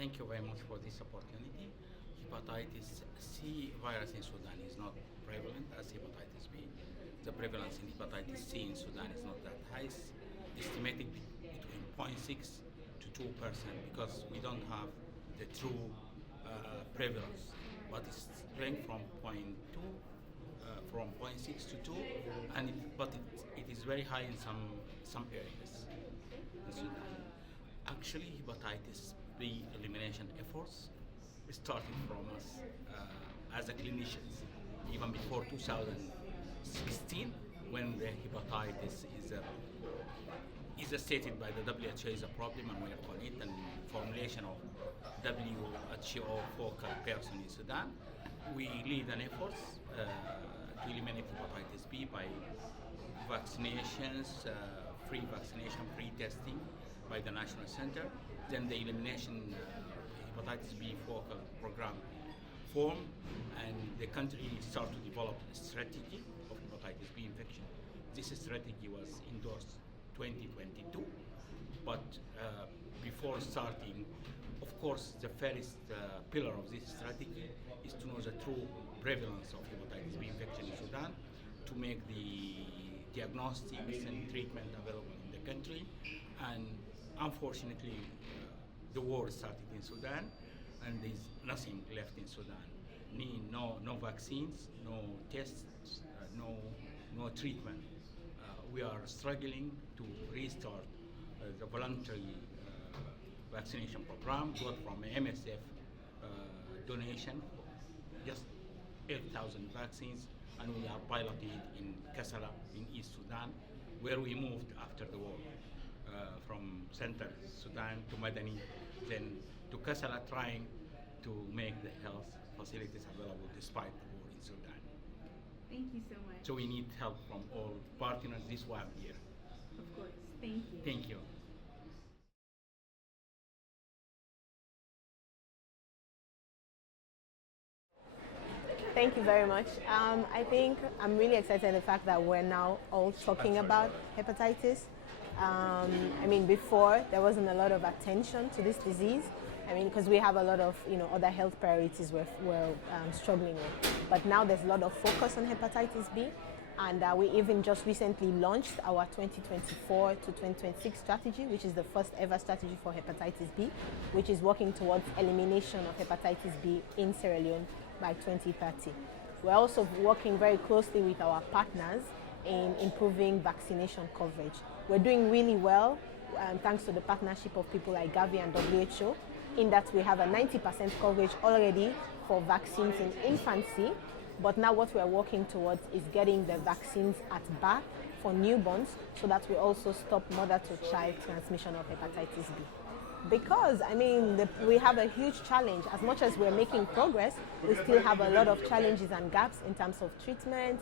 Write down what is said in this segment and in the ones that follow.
Thank you very much for this opportunity. Hepatitis C virus in Sudan is not prevalent as hepatitis B. The prevalence in hepatitis C in Sudan is not that high. It's estimated between 0.6 to 2% because we don't have the true prevalence, but it's ranged from 0.2, from 0.6 to 2, but it is very high in some areas in Sudan. Actually, hepatitis B elimination efforts started from us as a clinicians, even before 2016, when the hepatitis is stated by the WHO as a problem, and we are on it, and formulation of WHO focal person in Sudan. We lead an effort to eliminate hepatitis B by vaccinations, free vaccination, free testing by the National Center. Then the Elimination hepatitis B focal program formed, and the country started to develop a strategy of hepatitis B infection. This strategy was endorsed 2022, but before starting, of course, the first pillar of this strategy is to know the true prevalence of hepatitis B infection in Sudan, to make the diagnostics and treatment available in the country. And unfortunately, the war started in Sudan, and there's nothing left in Sudan. No vaccines, no tests, no treatment. We are struggling to restart the voluntary vaccination program, got from MSF donation, just 8,000 vaccines, and we are piloting in Kassala in East Sudan, where we moved after the war from Central Sudan to Madani, then to Kassala, trying to make the health facilities available despite the war in Sudan. Thank you so much. So we need help from all partners. This is why I'm here. Of course. Thank you. Thank you. Thank you very much. I think I'm really excited the fact that we're now all talking about hepatitis. I mean, before there wasn't a lot of attention to this disease. I mean, because we have a lot of other health priorities we're struggling with. But now there's a lot of focus on hepatitis B, and we even just recently launched our 2024 to 2026 strategy, which is the first ever strategy for hepatitis B, which is working towards elimination of hepatitis B in Sierra Leone by 2030. We're also working very closely with our partners in improving vaccination coverage. We're doing really well thanks to the partnership of people like Gavi and WHO, in that we have a 90% coverage already for vaccines in infancy, but now what we're working towards is getting the vaccines at birth for newborns, so that we also stop mother-to-child transmission of hepatitis B. Because, I mean, we have a huge challenge. As much as we're making progress, we still have a lot of challenges and gaps in terms of treatment,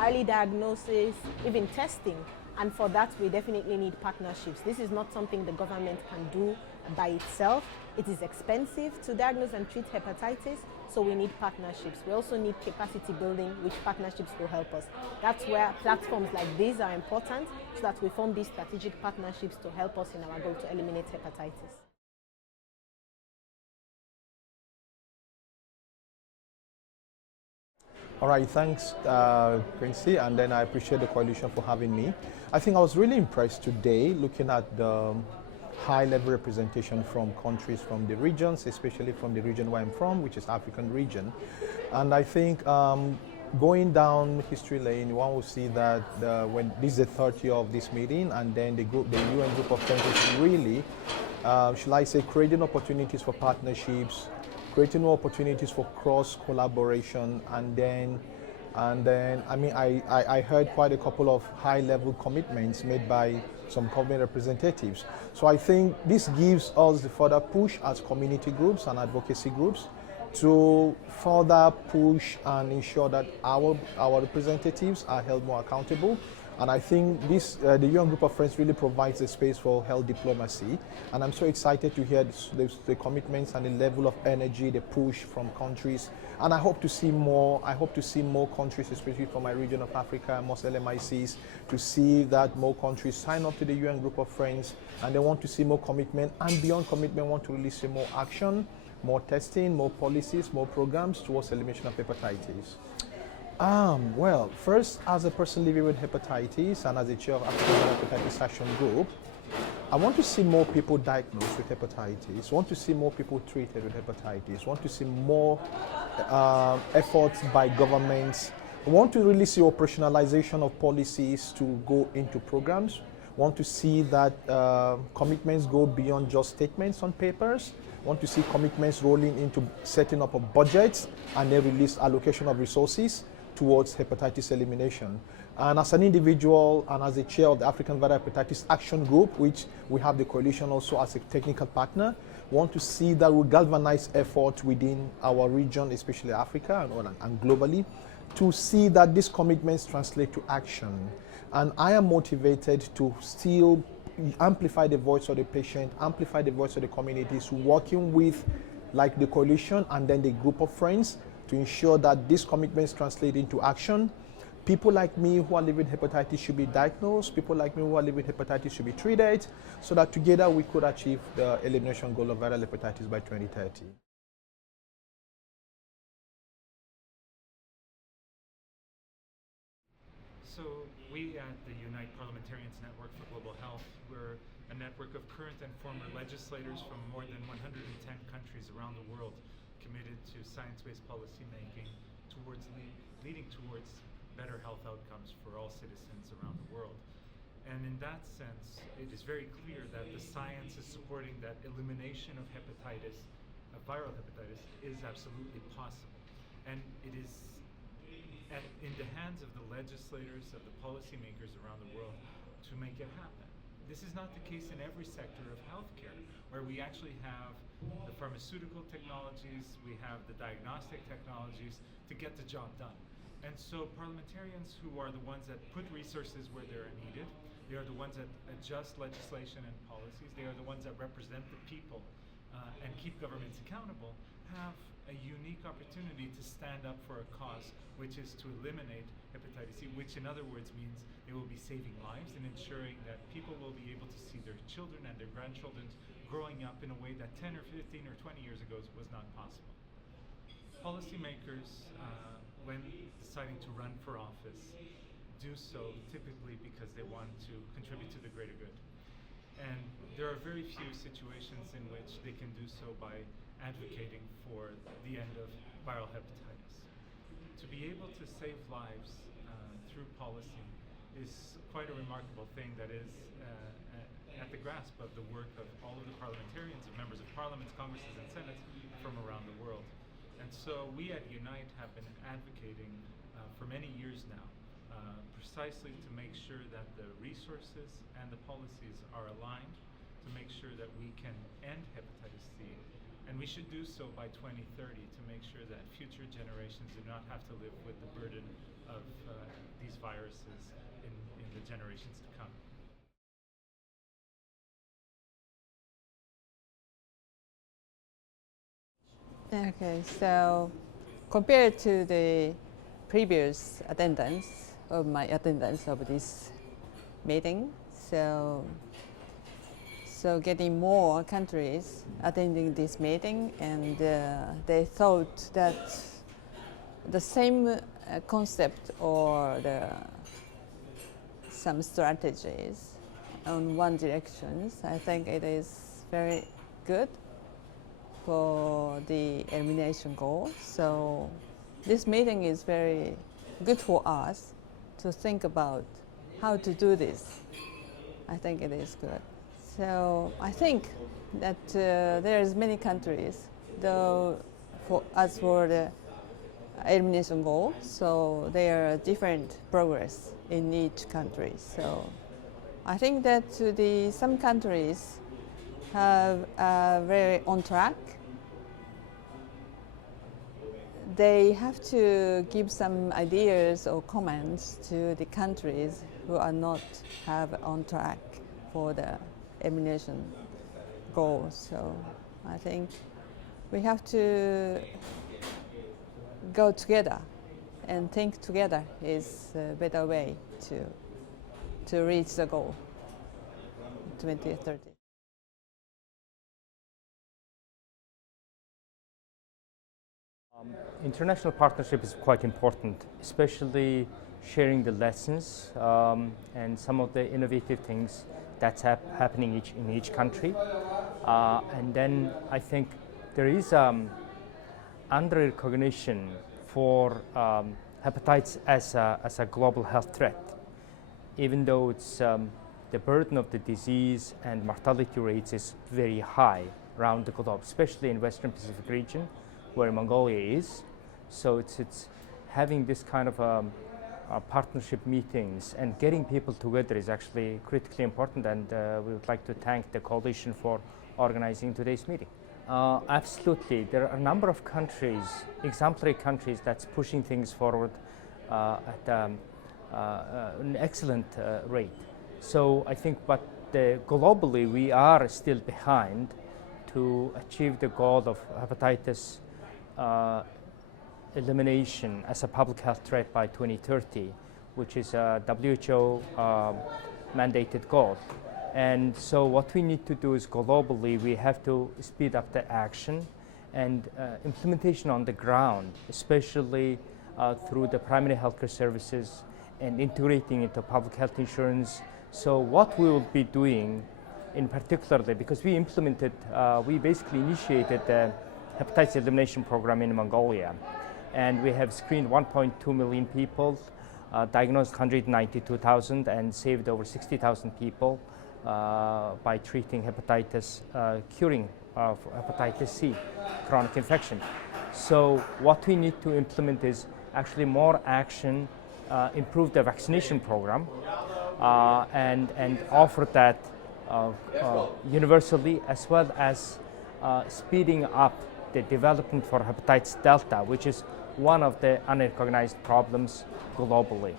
early diagnosis, even testing. And for that, we definitely need partnerships. This is not something the government can do by itself. It is expensive to diagnose and treat hepatitis, so we need partnerships. We also need capacity building, which partnerships will help us. That's where platforms like these are important, so that we form these strategic partnerships to help us in our goal to eliminate hepatitis. All right, thanks, Quincy, and then I appreciate the coalition for having me. I think I was really impressed today looking at the high-level representation from countries from the regions, especially from the region where I'm from, which is African region. And I think going down history lane, one will see that when this is the third year of this meeting, and then the UN group of countries really, shall I say, creating opportunities for partnerships, creating more opportunities for cross collaboration, and then I mean, I heard quite a couple of high-level commitments made by some government representatives. So I think this gives us the further push as community groups and advocacy groups to further push and ensure that our representatives are held more accountable, And I think this, the UN Group of Friends really provides a space for health diplomacy. And I'm so excited to hear the commitments and the level of energy, the push from countries. And I hope to see more. I hope to see more countries, especially from my region of Africa, most LMICs, to see that more countries sign up to the UN Group of Friends, and they want to see more commitment, and beyond commitment, want to really see more action, more testing, more policies, more programs towards elimination of hepatitis. Well, first, as a person living with hepatitis and as the chair of African Hepatitis Action Group, I want to see more people diagnosed with hepatitis, want to see more people treated with hepatitis, want to see more efforts by governments, want to really see operationalization of policies to go into programs, want to see that commitments go beyond just statements on papers, want to see commitments rolling into setting up of budgets and then release allocation of resources towards hepatitis elimination. And as an individual and as the chair of the African Viral Hepatitis Action Group, which we have the coalition also as a technical partner, want to see that we galvanize efforts within our region, especially Africa and globally, to see that these commitments translate to action. And I am motivated to still amplify the voice of the patient, amplify the voice of the communities, working with like the coalition and then the group of friends to ensure that these commitments translate into action. People like me who are living with hepatitis should be diagnosed. People like me who are living with hepatitis should be treated, so that together we could achieve the elimination goal of viral hepatitis by 2030. So we at the Unite Parliamentarians Network for Global Health, we're a network of current and former legislators from more than 110 countries around the world committed to science-based policy making towards leading towards better health outcomes for all citizens around the world. And in that sense, it is very clear that the science is supporting that elimination of hepatitis, of viral hepatitis, is absolutely possible. And it is in the hands of the legislators, of the policymakers around the world to make it happen. This is not the case in every sector of healthcare, where we actually have the pharmaceutical technologies, we have the diagnostic technologies to get the job done. And so parliamentarians, who are the ones that put resources where they're needed, they are the ones that adjust legislation and policies, they are the ones that represent the people and keep governments accountable, have a unique opportunity to stand up for a cause, which is to eliminate hepatitis C, which in other words means they will be saving lives and ensuring that people will be able to see their children and their grandchildren growing up in a way that 10 or 15 or 20 years ago was not possible. Policymakers, when deciding to run for office, do so typically because they want to contribute to the greater good. And there are very few situations in which they can do so by advocating for the end of viral hepatitis. To be able to save lives through policy is quite a remarkable thing that is at the grasp of the work of all of the parliamentarians, of members of parliaments, congresses, and senates from around the world. And so we at Unite have been advocating for many years now, precisely to make sure that the resources and the policies are aligned to make sure that we can end hepatitis C. And we should do so by 2030 to make sure that future generations do not have to live with the burden of these viruses in the generations to come. Okay, so compared to the previous attendance of this meeting, so getting more countries attending this meeting, and they thought that the same concept or some strategies on one direction. I think it is very good for the elimination goal. So this meeting is very good for us to think about how to do this. I think it is good. So I think that there is many countries, though, as for the elimination goal, so there are different progress in each country. So I think that some countries have very on track. They have to give some ideas or comments to the countries who are not have on track for the elimination goals. So I think we have to go together and think together is a better way to reach the goal 2030. International partnership is quite important, especially sharing the lessons and some of the innovative things that's happening in each country. And then I think there is under recognition for hepatitis as a global health threat, even though it's the burden of the disease and mortality rates is very high around the globe, especially in Western Pacific region where Mongolia is. So it's having this kind of partnership meetings and getting people together is actually critically important, and we would like to thank the coalition for organizing today's meeting. Absolutely, there are a number of countries, exemplary countries, that's pushing things forward at an excellent rate. So I think, but globally we are still behind to achieve the goal of hepatitis elimination as a public health threat by 2030, which is a WHO mandated goal. And so what we need to do is globally we have to speed up the action and implementation on the ground, especially through the primary healthcare services and integrating into public health insurance. So what we will be doing in particular, because we implemented, we basically initiated the hepatitis elimination program in Mongolia. And we have screened 1.2 million people, diagnosed 192,000 and saved over 60,000 people by treating hepatitis, curing hepatitis C, chronic infection. So what we need to implement is actually more action, improve the vaccination program, and offer that universally, as well as speeding up the development for hepatitis delta, which is one of the unrecognized problems globally.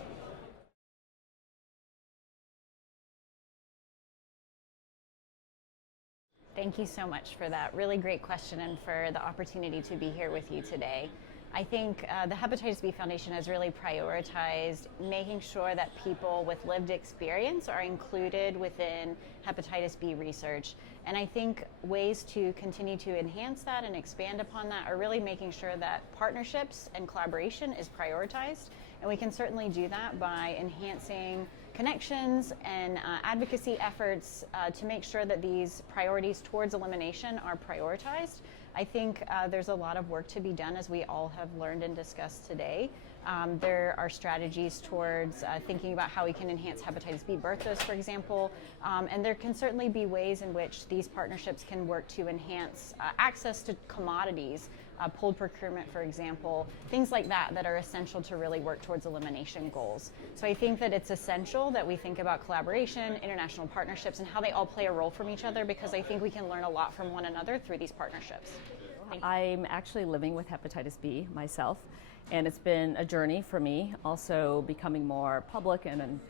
Thank you so much for that really great question and for the opportunity to be here with you today. I think the Hepatitis B Foundation has really prioritized making sure that people with lived experience are included within hepatitis B research. And I think ways to continue to enhance that and expand upon that are really making sure that partnerships and collaboration is prioritized. And we can certainly do that by enhancing connections and advocacy efforts to make sure that these priorities towards elimination are prioritized. I think there's a lot of work to be done, as we all have learned and discussed today. There are strategies towards thinking about how we can enhance hepatitis B birth dose, for example, and there can certainly be ways in which these partnerships can work to enhance access to commodities, pooled procurement, for example, things like that that are essential to really work towards elimination goals. So I think that it's essential that we think about collaboration, international partnerships, and how they all play a role from each other, because I think we can learn a lot from one another through these partnerships. I'm actually living with hepatitis B myself, and it's been a journey for me, also becoming more public and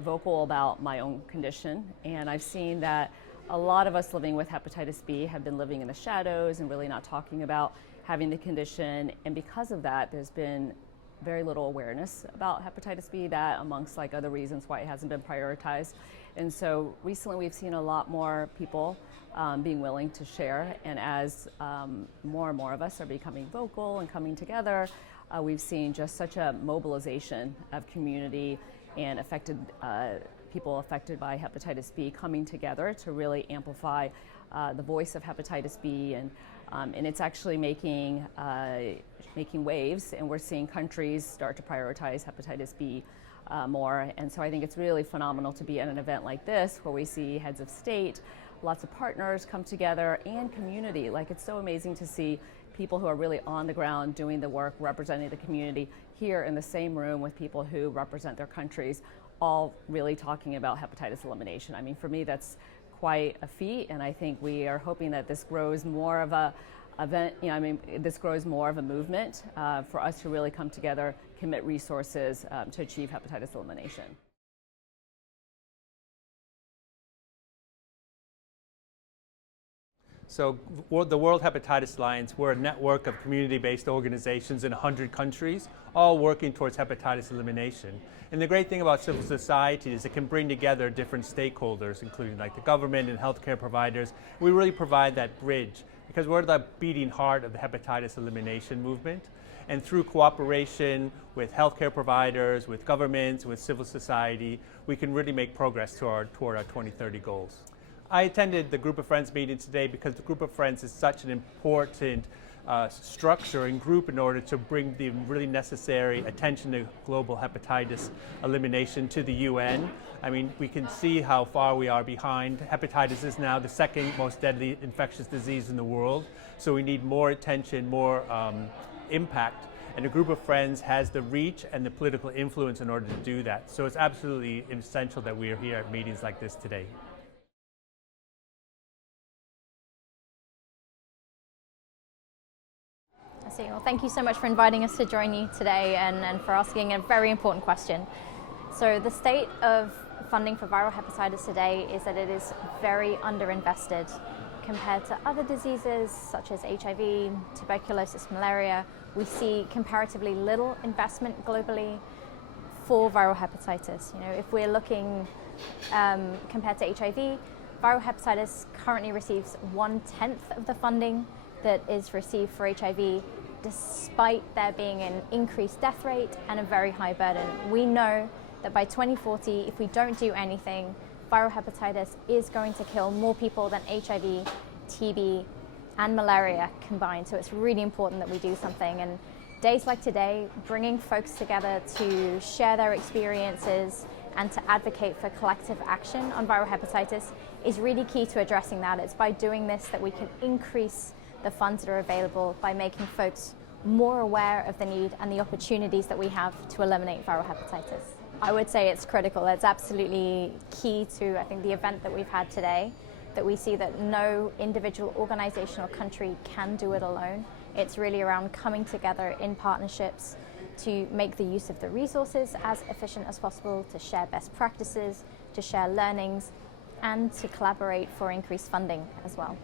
vocal about my own condition. And I've seen that a lot of us living with hepatitis B have been living in the shadows and really not talking about having the condition. And because of that, there's been very little awareness about hepatitis B, that amongst like other reasons why it hasn't been prioritized. And so recently we've seen a lot more people being willing to share, and as more and more of us are becoming vocal and coming together, we've seen just such a mobilization of community and people affected by hepatitis B coming together to really amplify the voice of hepatitis B, and it's actually making waves, and we're seeing countries start to prioritize hepatitis B more. And so I think it's really phenomenal to be at an event like this where we see heads of state, lots of partners come together, and community. Like, it's so amazing to see people who are really on the ground doing the work, representing the community, here in the same room with people who represent their countries, all really talking about hepatitis elimination. I mean, for me, that's quite a feat, and I think we are hoping that this grows more of a event, this grows more of a movement for us to really come together, commit resources to achieve hepatitis elimination. So the World Hepatitis Alliance, we're a network of community-based organizations in 100 countries, all working towards hepatitis elimination. And the great thing about civil society is it can bring together different stakeholders, including like the government and healthcare providers. We really provide that bridge because we're the beating heart of the hepatitis elimination movement. And through cooperation with healthcare providers, with governments, with civil society, we can really make progress toward our 2030 goals. I attended the Group of Friends meeting today because the Group of Friends is such an important structure and group in order to bring the really necessary attention to global hepatitis elimination to the UN. I mean, we can see how far we are behind. Hepatitis is now the second most deadly infectious disease in the world, so we need more attention, more impact. And a Group of Friends has the reach and the political influence in order to do that. So it's absolutely essential that we are here at meetings like this today. Well, thank you so much for inviting us to join you today and for asking a very important question. So the state of funding for viral hepatitis today is that it is very underinvested compared to other diseases such as HIV, tuberculosis, malaria. We see comparatively little investment globally for viral hepatitis. You know, if we're looking compared to HIV, viral hepatitis currently receives 1/10 of the funding that is received for HIV, despite there being an increased death rate and a very high burden. We know that by 2040, if we don't do anything, viral hepatitis is going to kill more people than HIV, TB, and malaria combined. So it's really important that we do something. And days like today, bringing folks together to share their experiences and to advocate for collective action on viral hepatitis is really key to addressing that. It's by doing this that we can increase the funds that are available by making folks more aware of the need and the opportunities that we have to eliminate viral hepatitis. I would say it's critical. It's absolutely key to, I think, the event that we've had today, that we see that no individual organization or country can do it alone. It's really around coming together in partnerships to make the use of the resources as efficient as possible, to share best practices, to share learnings, and to collaborate for increased funding as well.